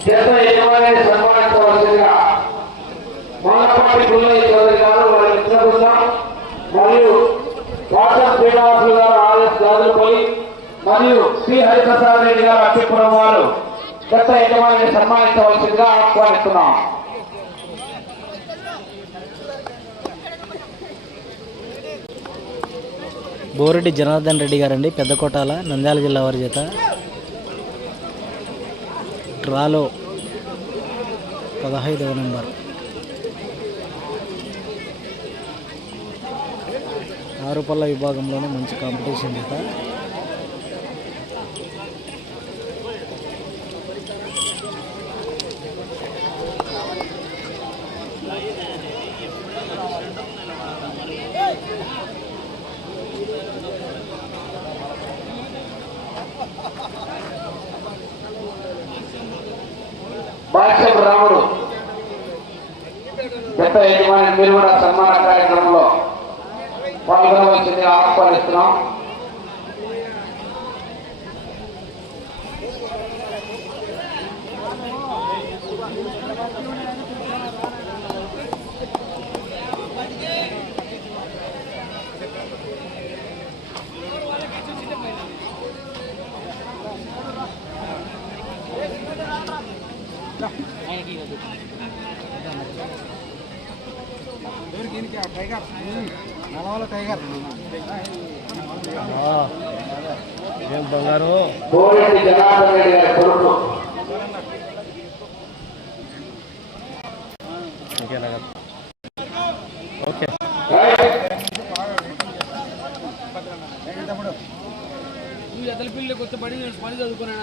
చేత యజమాని సన్మానించవలసిందిగా మొన్నపాటి పుల్లయ్య చౌదరి గారు వారి మిత్ర బృందం మరియు వాటర్ శ్రీనివాసులు గారు ఆర్ఎస్ గాజులపల్లి మరియు శ్రీ హరిప్రసాద్ రెడ్డి గారు అత్తిపురం వారు చెత్త యజమానిని సన్మానించవలసిందిగా ఆహ్వానిస్తున్నాం. బోరెడ్డి జనార్దన్ రెడ్డి గారండి పెద్ద కోటాల నంద్యాల జిల్లా వారి చేత. డ్రాలో పదహైదవ నెంబర్. ఆరుపల్ల విభాగంలోనే మంచి కాంపిటీషన్ చేత. చెత్త యజమాని మీరు కూడా సన్మాన కార్యక్రమంలో పాల్గొనవలసిందిగా ఆహ్వానిస్తున్నాం. ఏం బంగారు? కోరెడ్డి జనార్దన్ రెడ్డి గారి కొడుకు. ఓకే నువ్వు ఎదల పిల్లలకు వస్తే పడి నేను పని చదువుకున్నాను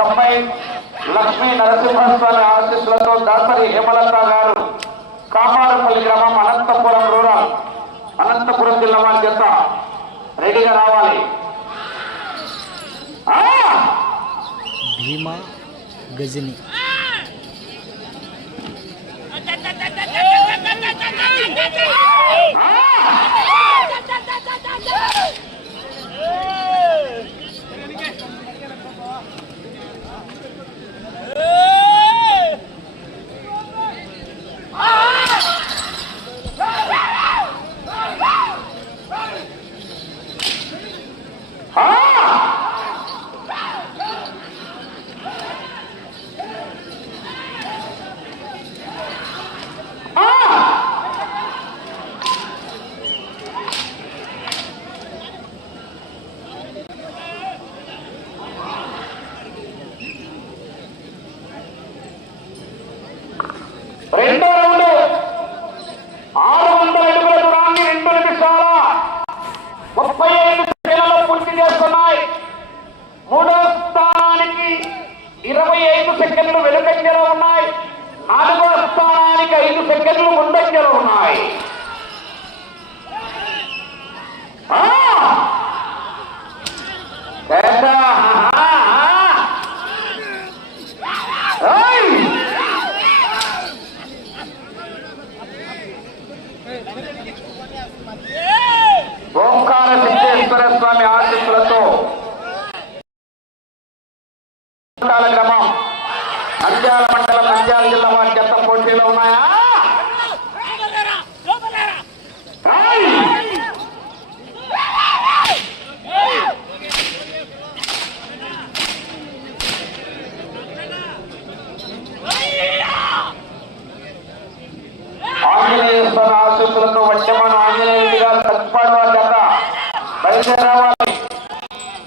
కంబైన్ లక్ష్మీ నరసింహస్వామి ఆశీస్సులతో దాసరి హేమలత గారు కామారపల్లి గ్రామం అనంతపురం రూరల్ అనంతపురం జిల్లా వారి చేత రెడీగా రావాలి. భీమా గజని.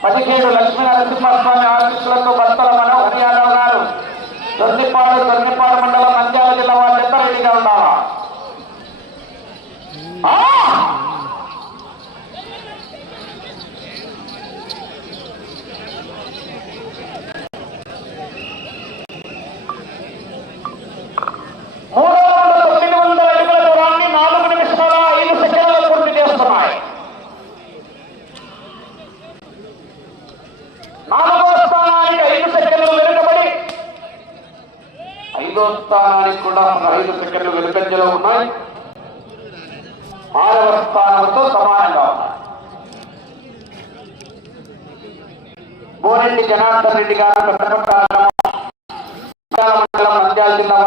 పదిహేడు లక్ష్మీ నరసింహస్వామి ఆఫీసులతో భర్తల మనోహర్ యాదవ్ గారు దొందిపాడు దొందిపాడు మండలం స్థానానికి కూడా ఐదు సెకండ్లు వెనుకంజలో ఉన్నాయి. ఆరవ స్థానంతో సమానంగా ఉన్నాయి. బోరెడ్డి జనార్దన్ రెడ్డి గారు పెద్దపట్టాల మండలం నంద్యాల జిల్లా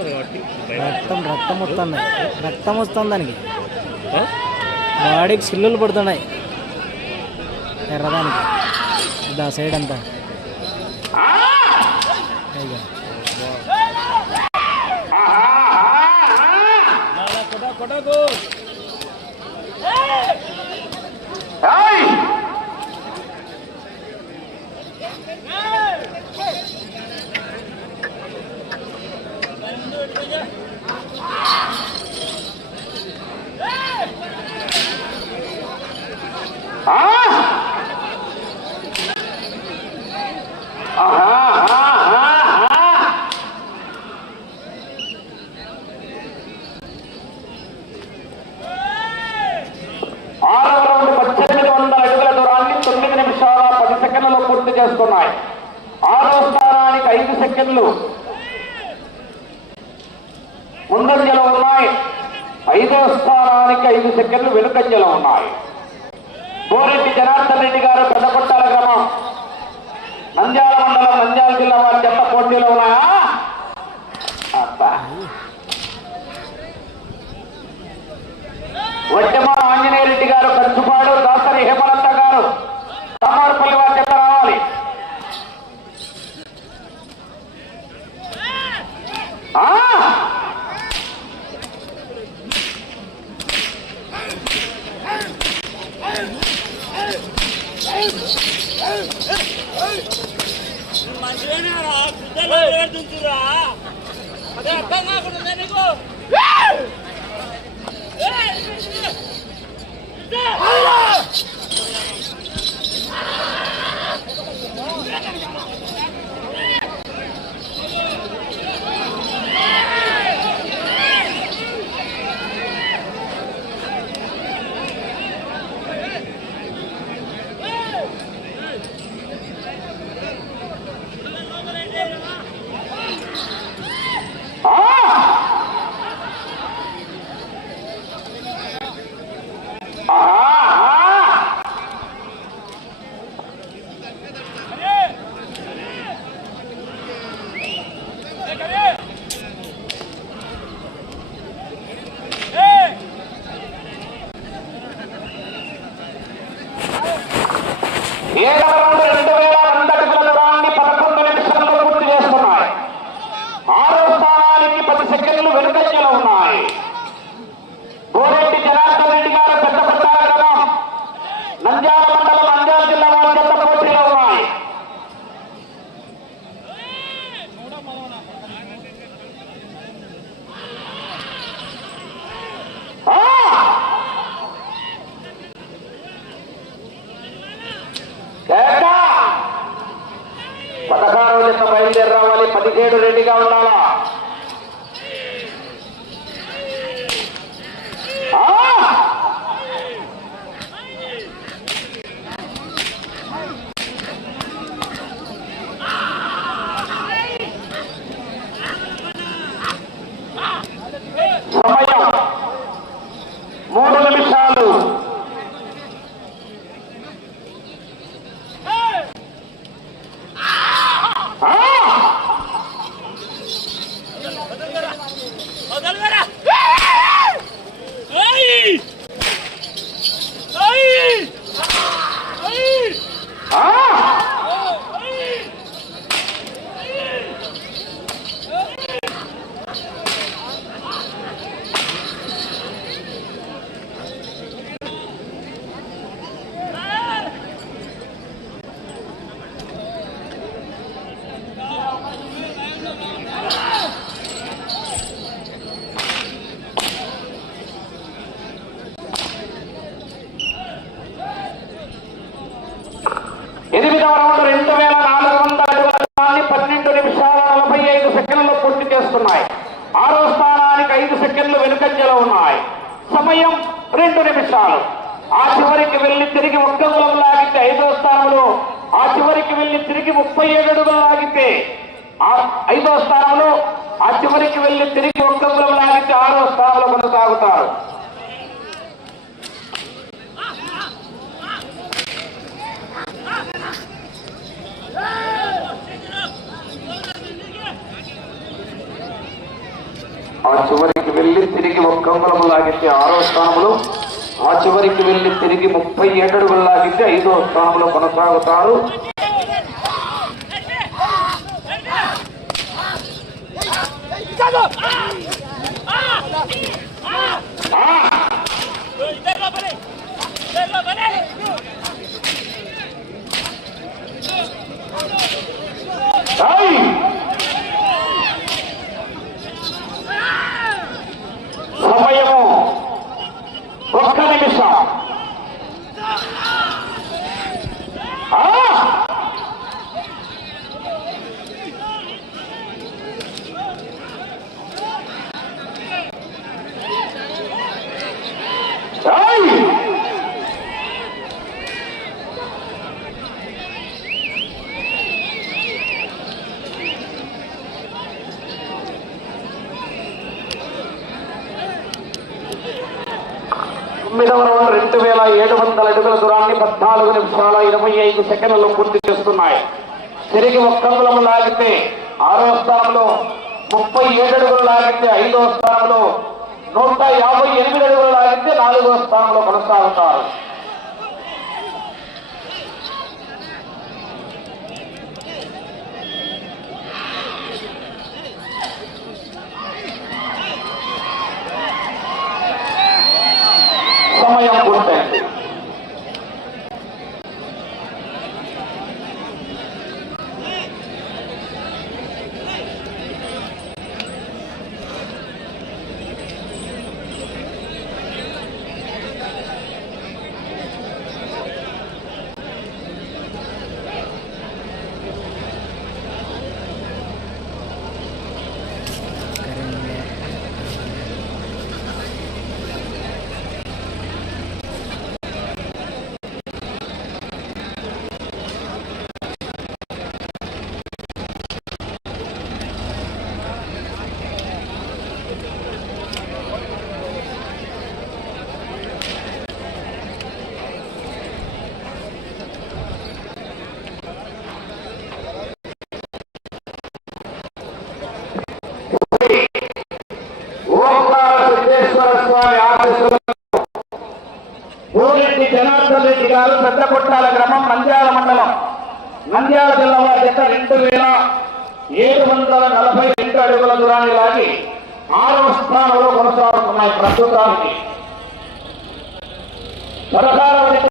లేదు. కాబట్టి రక్తం రక్తం వస్తుంది. రక్తం వస్తుంది దానికి. బాడీకి సిల్లులు పడుతున్నాయి. ఎర్రదానికి. దా సైడ్ అంతా. Ah! ¡Bien, la రెండు నిమిషాలు. ఆ చివరికి వెళ్ళి తిరిగి ఒక్క లాగితే ఐదో స్థానంలో. ఆ చివరికి వెళ్ళి తిరిగి ముప్పై ఏడు అడుగులు లాగితే ఆ ఐదో స్థానంలో. ఆ చివరికి వెళ్ళి తిరిగి ఒక్క లాగితే ఆరో స్థానంలో కొనసాగుతారు. ఆ చివరికి వెళ్ళి తిరిగి ఒక్క అంగుళం లాగితే ఆరో స్థానంలో ఆ చివరికి వెళ్ళి తిరిగి ముప్పై ఏడు లాగితే ఐదో స్థానంలో కొనసాగుతారు ఏయ్! సమయము ఒక్క నిమిషం ఆ! ఏయ్! తొమ్మిదవ రౌండ్ రెండు వేల ఏడు వందల అడుగుల దూరాన్ని పద్నాలుగు నిమిషాల ఇరవై ఐదు సెకండ్లలో పూర్తి చేస్తున్నాయి. తిరిగి ఒక్క అంగుళం లాగితే ఆరో స్థానంలో ముప్పై ఏడు అడుగులు లాగితే ఐదో స్థానంలో నూట యాభై ఎనిమిది అడుగులు లాగితే నాలుగో స్థానంలో కొనసాగుతారు. సమయం పూర్తయింది.